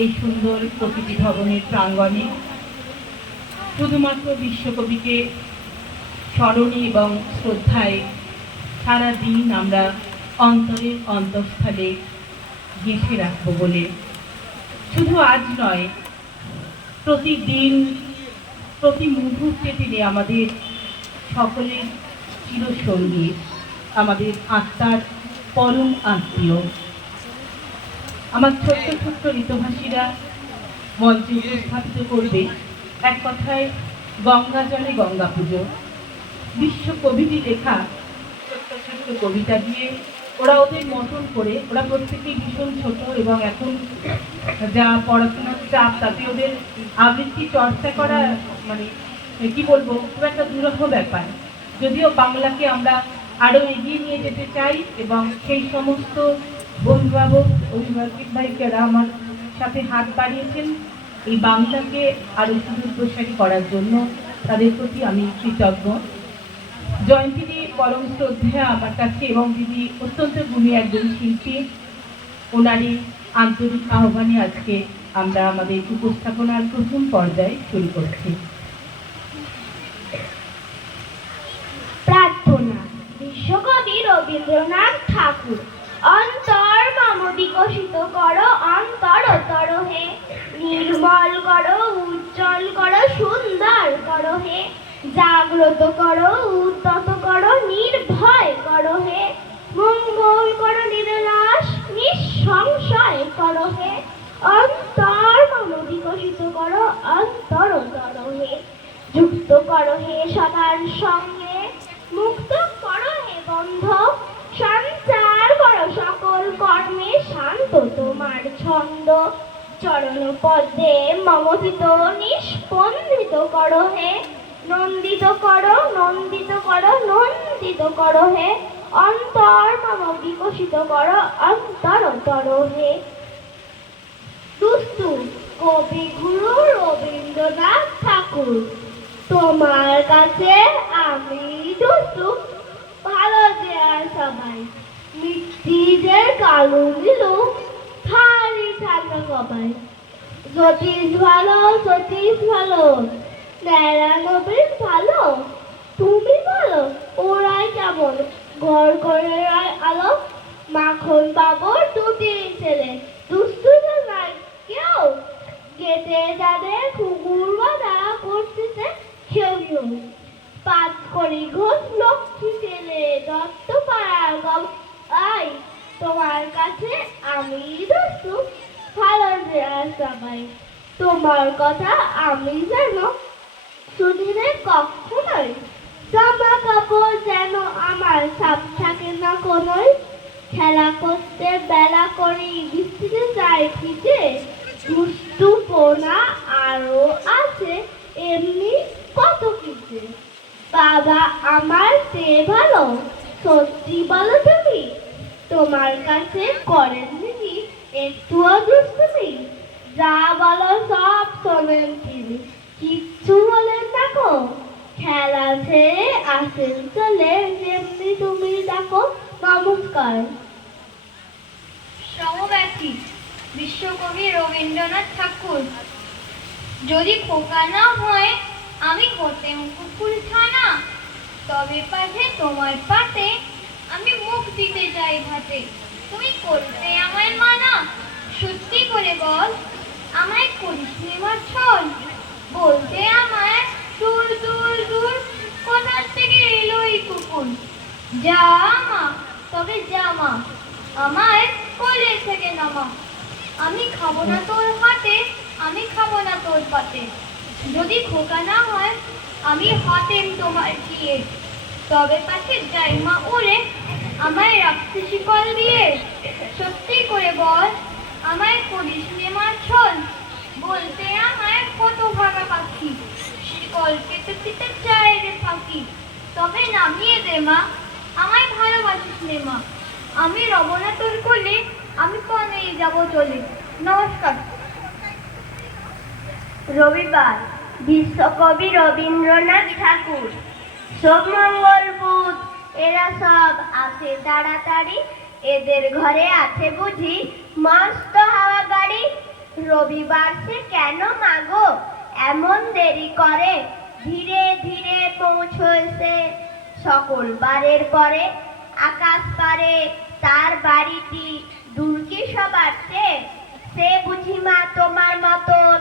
এই সুন্দর প্রকৃতি ভবনের প্রাঙ্গণে শুধুমাত্র বিশ্বকবিকে স্মরণে এবং শ্রদ্ধায় সারা দিন আমরা অন্তরের অন্তঃস্থলে গেঁথে রাখবো বলে, শুধু আজ নয়, প্রতিদিন প্রতি মুহূর্তে তিনি আমাদের সকলের চিরসঙ্গী, আমাদের আত্মার পরম আত্মীয়। আমার ছোট্ট ছোট্ট ঋতভাষীরা মঞ্চে উপস্থাপিত করবে এক কথায় গঙ্গা জলে গঙ্গা পুজো। বিশ্বকবিটি লেখা ছোট্ট ছোট্ট কবিতা দিয়ে ওরা ওদের মতন করে, ওরা প্রত্যেকেই ভীষণ ছোট এবং এখন যা পড়াশোনার চাপ তাতে ওদের আবৃত্তি চর্চা করা মানে কি বলবো, খুব একটা দুরূহ ব্যাপার। যদিও বাংলাকে আমরা আরো এগিয়ে নিয়ে যেতে চাই এবং সেই সমস্ত অভিভাবক অভিভাবক ভাইকেরা আমার সাথে হাত বাড়িয়েছেন এই বাংলাকে আরো সুদূর প্রসারী করার জন্য, তাদের প্রতি আমি কৃতজ্ঞ। জয়ন্তীদি পরম শ্রদ্ধা আমার কাছে এবং দিদি অত্যন্ত গুণী একজন শিল্পী। ওনারই আন্তরিক আহ্বানে আজকে আমরা আমাদের উপস্থাপনার প্রথম পর্যায়ে শুরু করছি। প্রার্থনা। বিশ্বকবি রবীন্দ্রনাথ ঠাকুর। অন্তর মম বিকশিত করো, অন্তরতর হে, নির্মল করো, উজ্জ্বল করো, সুন্দর করো হে, জাগ্রত করো, উদ্যত করো, নির্ভয় করো হে, মঙ্গল করো, নিরলাস নিঃসংশয় করো হে, অন্তর মম বিকশিত করো, অন্তরতর হে, যুক্ত করো হে সবার সঙ্গে, মুক্ত করো হে বন্ধ, সঞ্চার করো সকল কর্মে, শান্ত তোমার ছন্দ, চরণ পদ্মে মমচিত নিষ্পন্দিত করো হে, নন্দিত করো, নন্দিত করো, নন্দিত করো হে, অন্তর মম বিকশিত করো, অন্তরতর হে। দুস্তুর। কবিগুরু রবীন্দ্রনাথ ঠাকুর। তোমার কাছে আমি দুষ্টু, ভালো যে আর সবাই, মিষ্টিদের কালো নীলু, ভারী ঠান্ডা কবাই, জ্যোতিষ ভালো, জ্যোতিষ ভালো, নারায়ণবীর ভালো, তুমি ভালো, ওরাই কেমন, ঘর করে আলো, মাখন বাবুর দুটি ছেলে, দুষ্টু নাই কেউ, গেটে যাদের কুকুর বাঁধা করতেছে কেউ কেউ, পাঁচ করি ঘোষ লক্ষ্মী ছেলে, দত্ত পাড়ার গাই, তোমার কাছে আমি দুষ্টু, ভালো যে আর সবাই, তোমার কথা আমি যেন শুনিলে কখনোই, জামা কাপড় যেন আমার সাপ থাকে না কোনোই, খেলা করতে বেলা করি বৃষ্টিতে যাই ভিজে, দুষ্টু পোনা আরো আছে এমনি কত কিছু, বাবা আমার চেয়ে ভালো, সত্যি বলো তুমি, তোমার কাছে করেননি কি একটুও দুষ্টুমি, যা বলো সব শোনেন তিনি, কিচ্ছু বলেন না গো, খেলা ছেড়ে আসেন চলে, যেমনি তুমি দেখো। নমস্কার। সমব্যথী। বিশ্বকবি রবীন্দ্রনাথ ঠাকুর। যদি খোকা না হয় আমি হতেম কুকুর ছানা, তবে পাঠে তোমার পাতে আমি মুখ দিতে যাই ভাতে, তুমি করতে আমায় মানা, সত্যি করে বল আমায় করিস নি মা ছল, বলতে আমায় দূর দূর দূর কোথা থেকে এলো এই কুকুর, যা মা তবে যা মা, আমায় কোলে থেকে নামা, আমি খাবো না তোর হাতে, আমি খাবো না তোর পাতে, যদি খোকা না হয় আমি হতেম তোমার গিয়ে, তবে পাশে যাই মা উড়ে, আমায় রাখতে শিকল দিয়ে, সত্যি করে বল আমায় করিস নে মা ছল, বলতে আমায় কত ভাগা পাখি, শিকল পেতে পেতে চায় রে পাখি, তবে নামিয়ে দে মা, আমায় ভালোবাসিস নে মা, আমি রব না তোর কোলে, আমি কনেই যাব চলে। নমস্কার। রবিবার। বিশ্বকবি রবীন্দ্রনাথ ঠাকুর। সোম মঙ্গল বুধ এরা সব আসে তাড়াতাড়ি, এদের ঘরে আছে বুঝি মস্ত হাওয়া গাড়ি, রবিবার সে কেন মাগো এমন দেরি করে? ধীরে ধীরে পৌঁছছে সকল বারের পরে, আকাশ পারে তার বাড়িটি দূর কি সবার চেয়ে? সে বুঝি মা তোমার মতন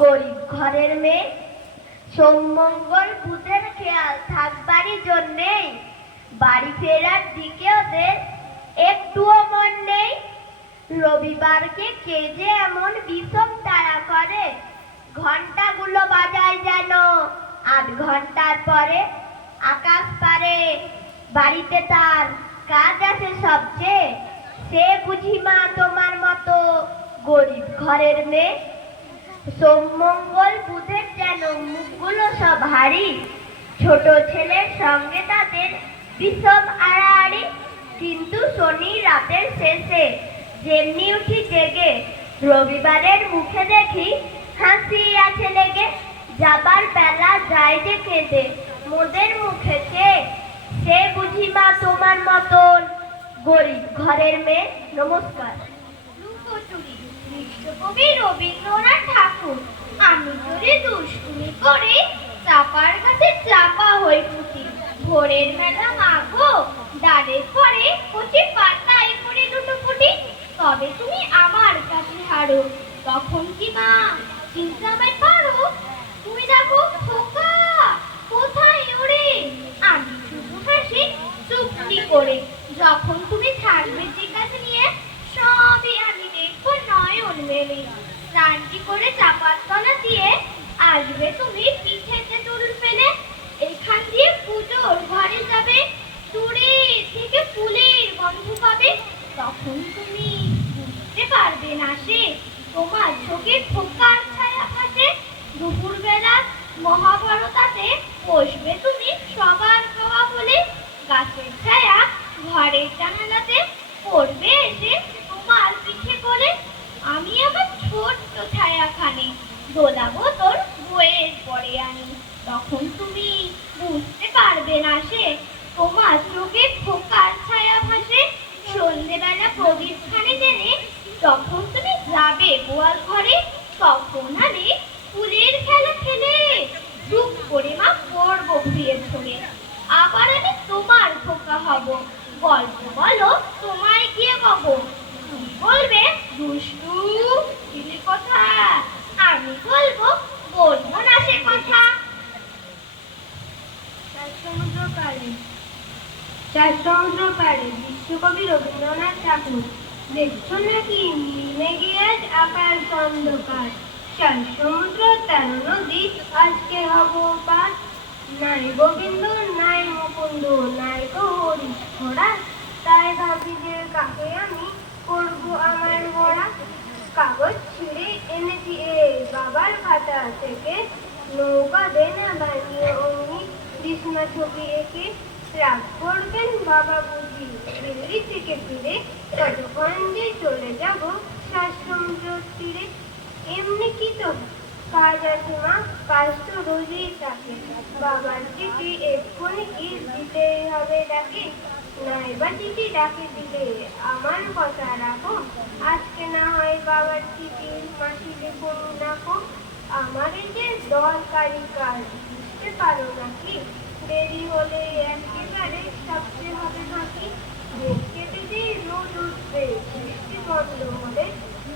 গরিব ঘরের মেয়ে? সোমমঙ্গল বুধের খেয়াল থাকবারই জন্যেই বাড়ি ফেরার দিকে ওদের একটুও মন নেই। রবিবারকে কে যে এমন বিষম তাড়া করে, ঘন্টাগুলো বাজায় যেন 8 ঘন্টার পরে। আকাশ পারে বাড়িতে তার কাজ আছে সবচেয়ে, সে বুঝি মা তোমার মতো গরিব ঘরের মেয়ে? সোমমঙ্গল বুধের যেন মুখগুলো সব হারি, ছোট ছেলের সঙ্গে তাদের বিষম আড়াআড়ি। কিন্তু শনি রাতের শেষে যেমনি উঠি জেগে, রবিবারের মুখে দেখি হাসি আছে লেগে। যাবার বেলা যায় যে কেঁদে মোদের মুখে চেয়ে, সে বুঝি মা তোমার মতন গরিব ঘরের মেয়ে? নমস্কার। লুকোচুরি বিশ্বকবি রবীন্দ্রনাথ ঠাকুর। আমি যদি দুষ্টুমি করে চাপার কাছে চাপা হয়ে ফুটি, ভোরের মেলা মাগো ডালের পরে কচি পাতায় করে দুটো ফুটি, তবে তুমি আমার কাছে হারো, তখন কি মা চিনতে আমায় পারো? তুমি দেখো খোকা কোথায় ওরে, আমি শুধু হাসি চুপটি করে। যখন তুমি থাকবে জিজ্ঞাসা নিয়ে, সবই আমি দেখবো নয়ন মেলে। রান্টি করে চাপার তলা দিয়ে আসবে তুমি পিঠেতে তুরুল ফেলে। এখান দিয়ে পুজোর ঘরে যাবে, দূরে থেকে ফুলের গন্ধ পাবে। তখন তুমি বুঝতে পারবে না সে তোমার চোখে খোকার ছায়া ভাসে। দুপুরবেলা মহাভারতাতে বসবে তুমি সবার খাওয়া বলে, গাছের ছায়া ঘরের জানালাতে পড়বে এসে তোমার পিঠে কোলে। আমি আমার ছোট্ট ছায়াখানে দোলাবো তোর বইয়ের পরে আনি, তখন তুমি বুঝতে পারবে না সে তোমার চোখে খোকার ছায়া ভাসে। সন্ধেবেলা প্রদীপ খানে জেনে যখন তুমি যাবে গোয়াল ঘরে, তখন আমি ফুলের খেলা খেলে চুপ করে মা পড়বো ঘুরিয়ে ধরে। আবার আমি তোমার খোকা হব, গল্প বলো তোমায় গিয়ে কব। তুমি বলবে দুষ্টু দিলি কথা, আমি বলবো বলবো না সে কথা। চার সমুদ্র পাড়ে বিশ্বকবি রবীন্দ্রনাথ ঠাকুর। দেখছো নাকি নেমে গিয়ে আকাশ অন্ধকার, 4 সমুদ্র 13 নদী আজকে হব পার। নাই গোবিন্দ নাই মুকুন্দ নাই গো হরিশ ঘোড়া, তাই ভাবি যে কাকে আমি করবো আমার ঘোড়া। কাগজ ছিঁড়ে এনেছি বাবার খাতা থেকে, নৌকা বেনা বানিয়ে অমনি কৃষ্ণা ছবি এঁকে। রাগ করবেন বাবা বুঝি দিল্লি থেকে ফিরে, কতক্ষণ যে চলে যাব 7 সমুদ্র তীরে। এমনি কি তো কাজ আছে মা, কাজ তো রোজই থাকে। বাবার চিঠি এক্ষুনি কি দিতেই হবে ডাকে, নাইবা চিঠি ডাকে দিলে আমার কথা রাখো। আজকে না হয় বাবার চিঠি মাসি দেখুন রাখো। আমার এই যে দরকারি কাজ বুঝতে পারো নাকি, দেরি হলে একেবারে সবচে হবে ফাঁকি। ভোগ কেটে দিয়ে রোদ উঠবে, বৃষ্টি বন্ধ হলে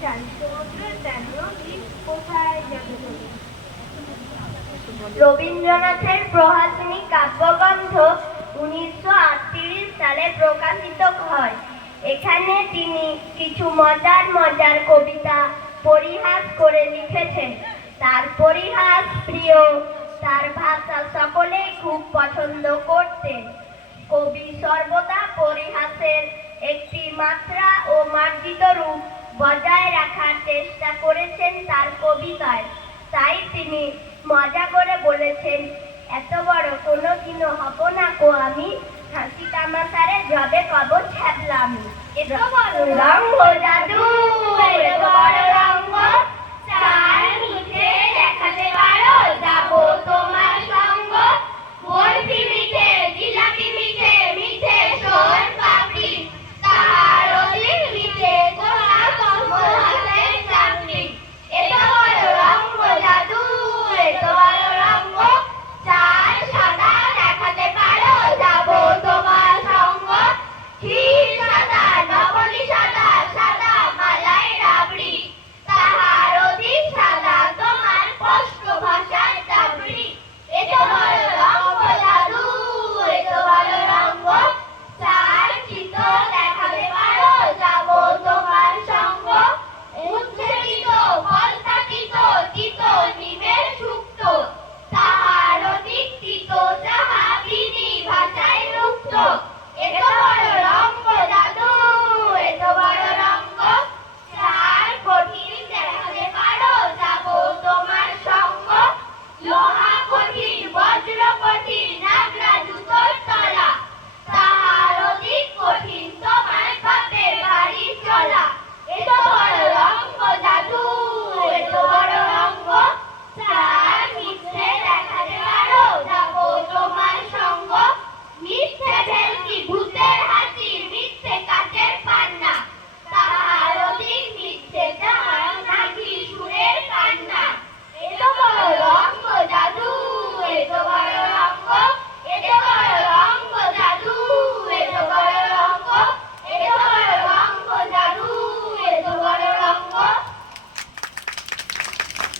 4 সমুদ্র 13 নদী কোথায় যাবে বলে। রবীন্দ্রনাথের প্রহাসিনী কাব্যগ্রন্থ 1938 সালে প্রকাশিত হয়। এখানে তিনি কিছু মজার মজার কবিতা পরিহাস করে লিখেছেন। তার পরিহাস প্রিয়, তার ভাষা সকলেই খুব পছন্দ করতেন। কবি সর্বদা পরিহাসের একটি মাত্রা ও মার্জিত রূপ বজায় রাখার চেষ্টা করেছেন তার কবিতায়। তাই তিনি মজা করে বলেছেন, এত বড় কোনোদিনও হব না কো আমি, হাসি তামাশারে যবে কব ছ্যাবলামি। এত বড় রঙ্গ জাদু, এত বড়